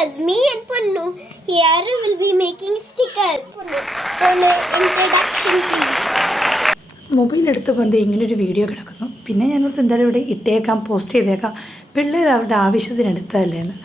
stickers. Me and Punnu here will be making stickers. Punnu, introduction please. Mobile എടുത്തപ്പോൾ എന്താ ഇങ്ങനൊരു video കിടക്കുന്നു. പിന്നെ ഞാനോർത്ത് എന്തായാലും ഇവിടെ ഇട്ടേക്കാം, പോസ്റ്റ് ചെയ്തേക്കാം, പിള്ളേർ അവരുടെ ആവശ്യത്തിന് എടുത്തതല്ലേ എന്ന്.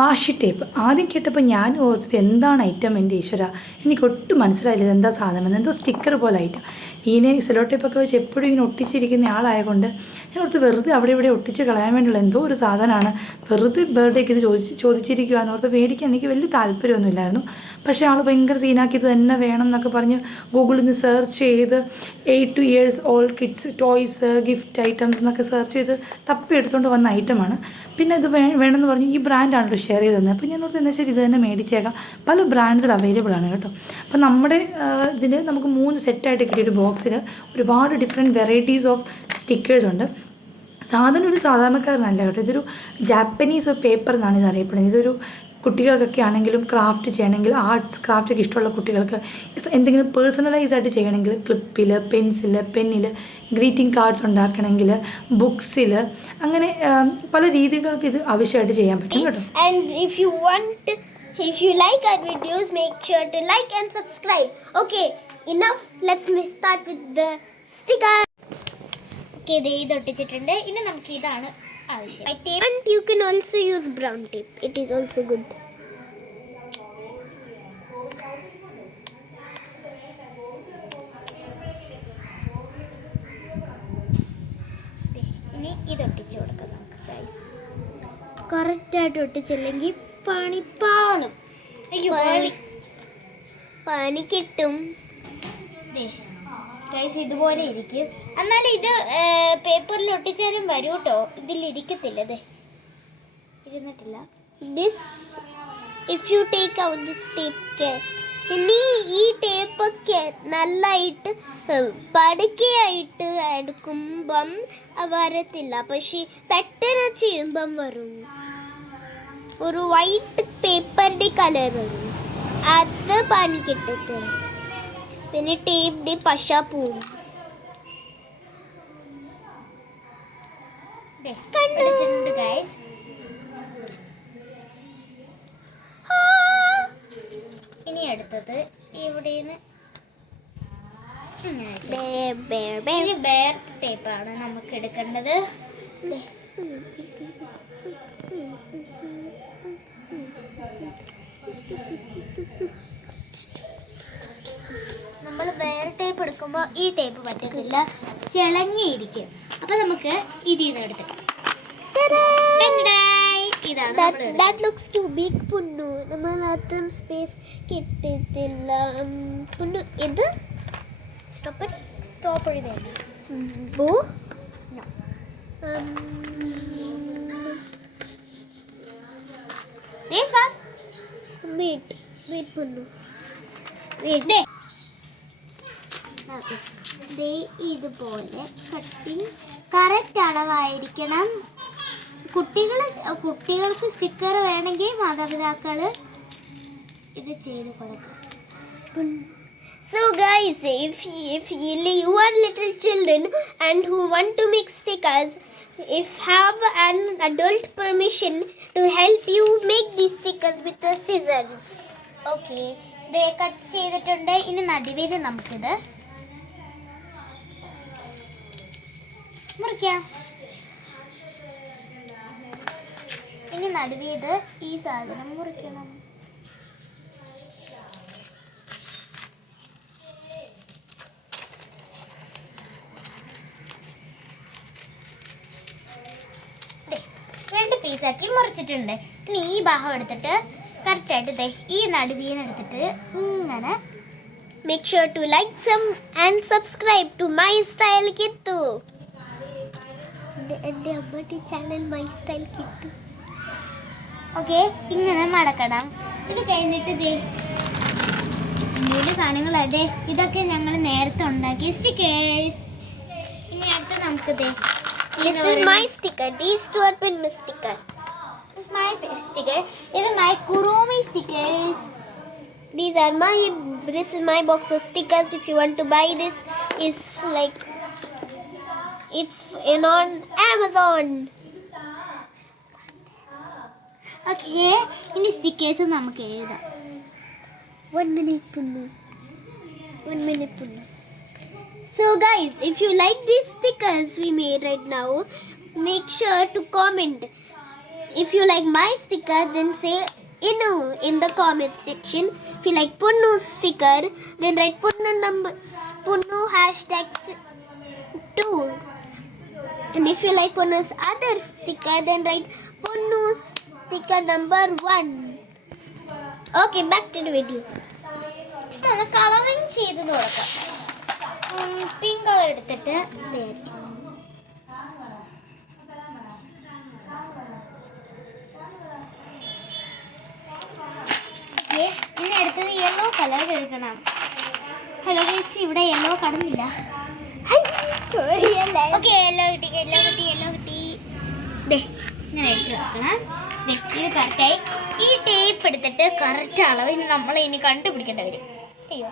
വാഷി ടേപ്പ് ആദ്യം കേട്ടപ്പോൾ ഞാൻ ഓർത്തത് എന്താണ് ഐറ്റം, എൻ്റെ ഈശ്വര എനിക്ക് ഒട്ടും മനസ്സിലായില്ല ഇതെന്താ സാധനം, എന്തോ സ്റ്റിക്കർ പോലെ ഐറ്റം. ഇതിനെ സെലോ ടേപ്പൊക്കെ വെച്ച് എപ്പോഴും ഇങ്ങനെ ഒട്ടിച്ചിരിക്കുന്ന ആളായതുകൊണ്ട് ഞാൻ ഓർത്ത് വെറുതെ അവിടെ ഇവിടെ ഒട്ടിച്ച് കളയാൻ വേണ്ടിയുള്ള എന്തോ ഒരു സാധനമാണ്, വെറുതെ ബർത്ത്ഡേക്ക് ഇത് ചോദിച്ചിരിക്കുകയെന്ന് ഓർത്ത് മേടിക്കാൻ എനിക്ക് വലിയ താല്പര്യമൊന്നുമില്ലായിരുന്നു. പക്ഷേ ആൾ ഭയങ്കര സീനാക്കി ഇത് തന്നെ വേണം എന്നൊക്കെ പറഞ്ഞ് ഗൂഗിളിൽ നിന്ന് സെർച്ച് ചെയ്ത് 8 to 8 years old kids toys gift items എന്നൊക്കെ സെർച്ച് ചെയ്ത് തപ്പി എടുത്തുകൊണ്ട് വന്ന ഐറ്റമാണ്. പിന്നെ ഇത് വേണമെന്ന് പറഞ്ഞ് ഈ ബ്രാൻഡാണല്ലോ ഷെയർ ചെയ്ത് തന്നെ. അപ്പോൾ ഞാൻ ഓർത്ത് എന്നാൽ ശരി ഇത് തന്നെ മേടിച്ചേക്കാം, പല ബ്രാൻഡ്സിൽ അവൈലബിൾ ആണ് കേട്ടോ. അപ്പോൾ നമ്മുടെ ഇതിന് നമുക്ക് 3 സെറ്റായിട്ട് കിട്ടിയൊരു ബോക്സിൽ ഒരുപാട് ഡിഫറെൻറ്റ് വെറൈറ്റീസ് ഓഫ് സ്റ്റിക്കേഴ്സ് ഉണ്ട്. സാധനം ഒരു സാധാരണക്കാരനല്ല കേട്ടോ, ഇതൊരു ജാപ്പനീസ് പേപ്പർ എന്നാണ് ഇത് അറിയപ്പെടുന്നത്. ഇതൊരു കുട്ടികൾക്കൊക്കെ ആണെങ്കിലും ക്രാഫ്റ്റ് ചെയ്യണമെങ്കിൽ, ആർട്സ് ക്രാഫ്റ്റൊക്കെ ഇഷ്ടമുള്ള കുട്ടികൾക്ക് എന്തെങ്കിലും പേഴ്സണലൈസ് ആയിട്ട് ചെയ്യണമെങ്കിൽ ക്ലിപ്പിൽ, പെൻസിൽ, പെന്നിൽ ഗ്രീറ്റിംഗ് കാർഡ്സ് ഉണ്ടാക്കണമെങ്കിൽ, ബുക്സിൽ, അങ്ങനെ പല രീതികൾക്ക് ഇത് ആവശ്യമായിട്ട് ചെയ്യാൻ പറ്റും കേട്ടോ. And if you like our videos, make sure to like and subscribe. Okay, enough. Let's start with the sticker. Okay, ഇത് ഒട്ടിച്ചിട്ടുണ്ട്. ഇനി നമുക്ക് ഇതാണ് ആവശ്യം. And you can also use brown tape. It is also good. ഇനി ഇത് ഒട്ടിച്ച് കൊടുക്കാം നമുക്ക് ഗൈസ്. കറക്റ്റായിട്ട് ഒട്ടിച്ചില്ലെങ്കിൽ പണിപ്പാളും. അയ്യോ പണി കിട്ടും ഗൈസ്. ഇതുപോലെ ഇരിക്കും. എന്നാലും ഇത് പേപ്പറിൽ ഒട്ടിച്ചാലും വരും കേട്ടോ, ഇതിലിരിക്കത്തില്ല. അതെ ഇരുന്നിട്ടില്ല. This if you take out this tape, ഇനി ഈ ടേപ്പൊക്കെ നല്ലതായിട്ട് പടുക്കെയായിട്ട് എടുക്കുമ്പം വരത്തില്ല, പക്ഷെ പെട്ടെന്ന് ചെയ്യുമ്പം വരും. ഒരു വൈറ്റ് പേപ്പറിൻ്റെ കളർ വരും, അത് പണി കിട്ടത്തില്ല. പിന്നെ ടേപ്പിൻ്റെ പശ പോവും. കണ്ടിട്ടുണ്ട് ഗൈസ്. ഇനി അടുത്തത് ഇവിടെ നിന്ന് ബെയർ ടേപ്പാണ് നമുക്ക് എടുക്കേണ്ടത്. നമ്മൾ ബെയർ ടേപ്പ് എടുക്കുമ്പോൾ ഈ ടേപ്പ് പറ്റത്തില്ല, ചിളങ്ങിയിരിക്കും. അപ്പം നമുക്ക് ഇതിൽ നിന്ന് എടുത്തിട്ട് That looks too big, Punnu. നമ്മൾ അത്രയും സ്പേസ് കിട്ടത്തില്ല. Punnu, ഇത് സ്ട്രോബെറി തന്നെ. ബോ this one. Wait Punnu. Wait. ഇതുപോലെ കട്ടിങ് കറക്റ്റ് അളവായിരിക്കണം. കുട്ടികൾക്ക് സ്റ്റിക്കർ വേണമെങ്കിൽ മാതാപിതാക്കൾ ഇത് ചെയ്ത് കൊടുക്കും. So guys, if you are little children and who want to make stickers, if have an adult permission to help you make these stickers with the scissors. Okay, they cut ചെയ്തിട്ടുണ്ട്. ഇനി നടുവിൽ നമുക്കിത് മുറിക്കാം. ഇനി നടുവിൽ ഈ സാധനം മുറിക്കണം. രണ്ട് പീസാക്കി മുറിച്ചിട്ടുണ്ട്. ഇനി ഈ ഭാഗം എടുത്തിട്ട് കറക്റ്റായിട്ട് ഈ നടുവീന്ന് എടുത്തിട്ട് ഇങ്ങനെ. Make sure to like and subscribe to my style Kithu. എൻ്റെ അമ്മയുടെ channel my style Kithu. Okay, ഇങ്ങനെ മടക്കണം. ഇത് കഴിഞ്ഞിട്ട് എന്തെങ്കിലും സാധനങ്ങൾ അതെ ഇതൊക്കെ ഞങ്ങൾ നേരത്തെ ഉണ്ടാക്കിയ സ്റ്റിക്കേഴ്സ്. ഇനി അടുത്ത് നമുക്ക് This is my sticker. These two are pin sticker. This is my sticker. This is my Kuromi stickers. This is my box of stickers. If you want to buy this, it's on Amazon. Okay, ഇനി stickers നമുക്ക് എഴുതാം. 1 minute Punnu. 1 minute Punnu. So guys, if you like these stickers we made right now, make sure to comment. If you like my sticker, then say Inu in the comment section. If you like Punnu's sticker, then write Punnu numbers, Punnu hashtags 2. And if you like Punnu's other sticker, then write Punnu's sticker number 1. Okay, back to the video. So the coloring ചെയ്തു നോക്കാം. Pink colour എടുത്തിട്ട് ഇനി അടുത്തത് yellow colour എടുക്കണം. Hello guys, ഇവിടെ yellow കാണുന്നില്ല. Okay, yellow കിട്ടി. ഇങ്ങനെ എടുത്ത് വെക്കണം. ഇത് കറക്റ്റായി. ഈ ടേപ്പ് എടുത്തിട്ട് കറക്റ്റ് അളവ് ഇനി നമ്മൾ ഇനി കണ്ടുപിടിക്കേണ്ട വരും. അയ്യോ,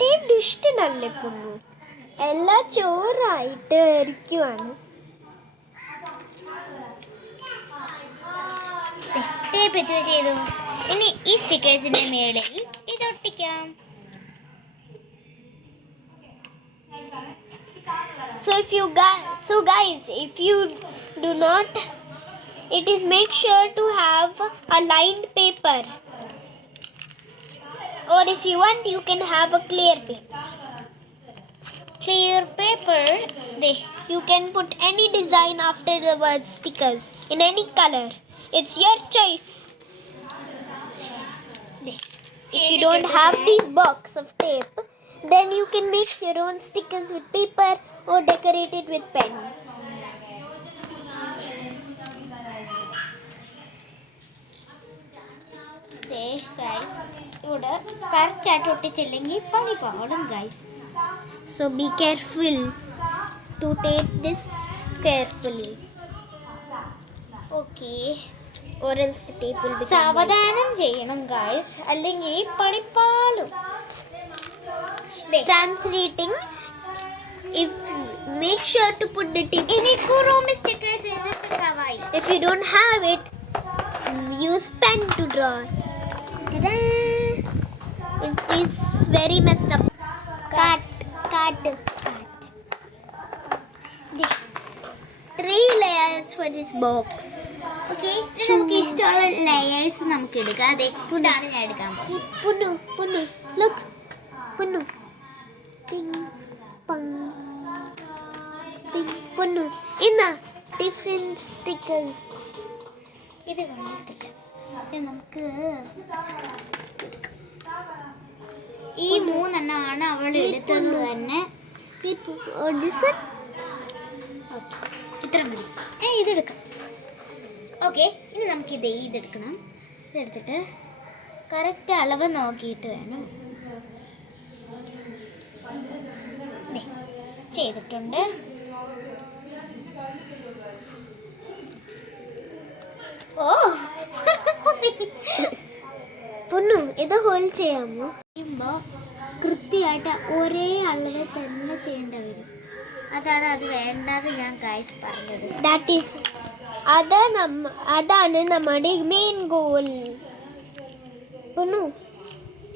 ടേപ്പ് ദുഷ്ടനല്ലേ പുണ്ണു, എല്ലാം ചോറായിട്ട് ഇരിക്കുവാണ്. ടേപ്പ് വെച്ച് ചെയ്തു. ഇനി ഈ സ്റ്റിക്കേഴ്സിന്റെ മേളിൽ ഇത് ഒട്ടിക്കാം. So guys, if you do not, it is make sure to have a lined paper, or if you want you can have a clear paper. You can put any design after the word stickers in any color. It's your choice. If you don't have this box of tape, then you can make your own stickers with paper or decorate it with pen. Guys, ഇവിടെ correct ആയിട്ട് ഒട്ടിച്ചില്ലെങ്കിൽ പണി പാടും guys. So be careful to tape this carefully. Okay, or else the tape will become സാവധാനം ചെയ്യണം guys, അല്ലെങ്കിൽ പണി പാടും. Translating, if make sure to put the tip. Ini Kuromi stickers eduthu kawaii. If you don't have it, use pen to draw. Ta-da! It is very messed up. Cut. 3 layers for this box. Okay, നമുക്ക് ഇഷ്ടമുള്ള layers നമുക്ക് എടുക്കാം. അതെ, ഇതാണ് ഞാൻ എടുക്കാൻ പോകുന്നത്. Punnu, look. Punnu. Ping pong. Punnu. Inna different stickers. ഇത് കണ്ടിട്ടില്ല. നമുക്ക് ഈ 3 എണ്ണമാണ് അവൾ എടുത്തത് തന്നെ. ഇത്ര മതി. ഇതെടുക്കാം. ഓക്കെ, ഇനി നമുക്ക് ഇതെടുക്കണം. ഇതെടുത്തിട്ട് കറക്റ്റ് അളവ് നോക്കിയിട്ട് വേണം. ചെയ്തിട്ടുണ്ട്. ഓ പൊന്നു, ഇത് ഹോൾ ചെയ്യാമോ? ചെയ്യുമ്പോൾ കൃത്യമായിട്ട് ഒരേ അളവ് തന്നെ ചെയ്യേണ്ടി വരും. അത് വേണ്ടത് ഞാൻ ഗൈസ് പറഞ്ഞത്. അതാണ് നമ്മുടെ മെയിൻ ഗോൾ. പൊന്നു,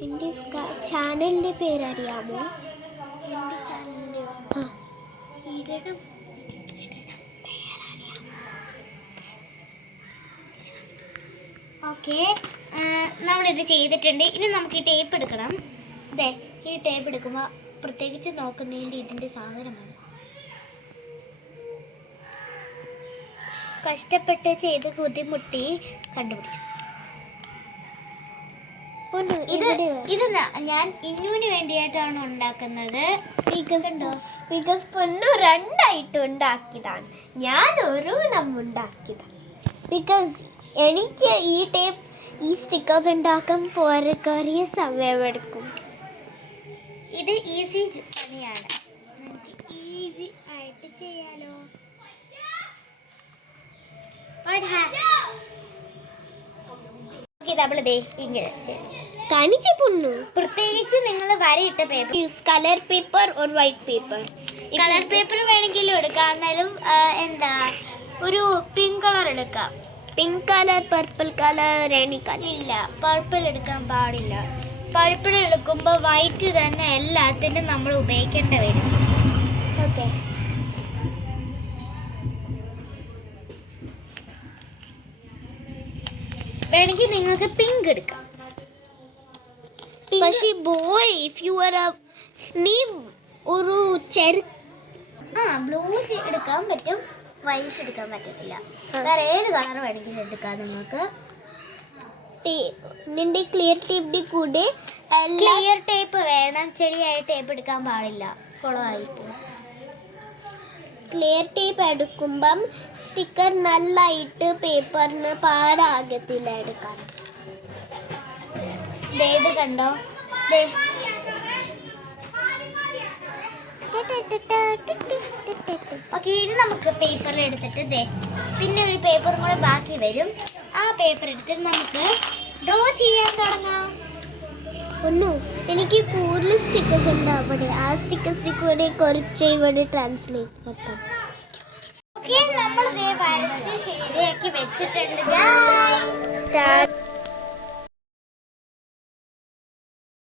എൻ്റെ ചാനലിൻ്റെ പേരറിയാമോ? എൻ്റെ ചാനലിൻ്റെ ഓക്കെ, നമ്മളിത് ചെയ്തിട്ടുണ്ട്. ഇനി നമുക്ക് ഈ ടേപ്പ് എടുക്കണം. ഈ ടേപ്പ് എടുക്കുമ്പോൾ പ്രത്യേകിച്ച് നോക്കുന്നതിൻ്റെ ഇതിൻ്റെ സാധനമാണ്. കഷ്ടപ്പെട്ട് ചെയ്ത് ബുദ്ധിമുട്ടി കണ്ടുപിടിച്ചു. ഇത് ഞാൻ ഇന്നുവിന് വേണ്ടിയിട്ടാണ് ഉണ്ടാക്കുന്നത്. ബിക്കോസ് പൊന്നു 2 ആയിട്ട് ഉണ്ടാക്കിയതാണ്, ഞാൻ ഒരെണ്ണം ഉണ്ടാക്കിയതാണ്. ബിക്കോസ് എനിക്ക് ഈ സ്റ്റിക്കേഴ്സ് ഉണ്ടാക്കാൻ കുറേ സമയമെടുക്കും. ഇത് ഈസി പണിയാണ്, നമുക്ക് ഈസി ആയിട്ട് ചെയ്യാലോ. കാണിച്ചു പൊന്നു. പ്രത്യേകിച്ച് നിങ്ങൾ വരയിട്ട paper use, colour paper or white paper. Colour paper വേണമെങ്കിലും എടുക്കാം, എന്നാലും ഒരു പിങ്ക് കളർ എടുക്കാം. പിങ്ക് കളർ, പർപ്പിൾ കളർ, റെനി കളർ. ഇല്ല, പർപ്പിൾ എടുക്കാൻ പാടില്ല. പർപ്പിൾ എടുക്കുമ്പോൾ വൈറ്റ് തന്നെ എല്ലാത്തിനും നമ്മൾ ഉപയോഗിക്കേണ്ടി വരും. ഓക്കെ, വേണമെങ്കിൽ നിങ്ങൾക്ക് പിങ്ക് എടുക്കാം. പക്ഷേ ബോയ്, ഇഫ് യു ആർ നീ ഒരു ബ്ലൂ എടുക്കാൻ പറ്റും, വൈറ്റ് എടുക്കാൻ പറ്റത്തില്ല. വേറെ ഏത് കളർ വേണമെങ്കിലും എടുക്കാം നിങ്ങൾക്ക്. നിന്റെ ക്ലിയർ ടേപ്പിന്റെ കൂടെ ക്ലിയർ ടേപ്പ് വേണം, ചെറിയായ ടേപ്പ് എടുക്കാൻ പാടില്ല, കുളമായിപ്പോ. ക്ലിയർ ടേപ്പ് എടുക്കുമ്പം സ്റ്റിക്കർ നല്ലതായിട്ട് പേപ്പറിന് പാടാകത്തില്ല എടുക്കാൻ. ഇത് കണ്ടോ, ഓക്കെ. ഇനി നമുക്ക് പേപ്പറിൽ എടുത്തിട്ട് പിന്നെ ഒരു പേപ്പറും കൂടെ ബാക്കി വരും. ആ പേപ്പർ എടുത്തിട്ട് നമുക്ക് ഡ്രോ ചെയ്യാൻ തുടങ്ങാം. എനിക്ക് കൂടുതൽ സ്റ്റിക്കേഴ്സ് ഉണ്ട് അവിടെ. ആ സ്റ്റിക്കേഴ്സിന് കൂടെ കുറച്ച് ഇവിടെ ട്രാൻസ്ലേറ്റ് വെക്കാം. ഓക്കെ, നമ്മൾ വരച്ച് ശരിയാക്കി വെച്ചിട്ടുണ്ട്.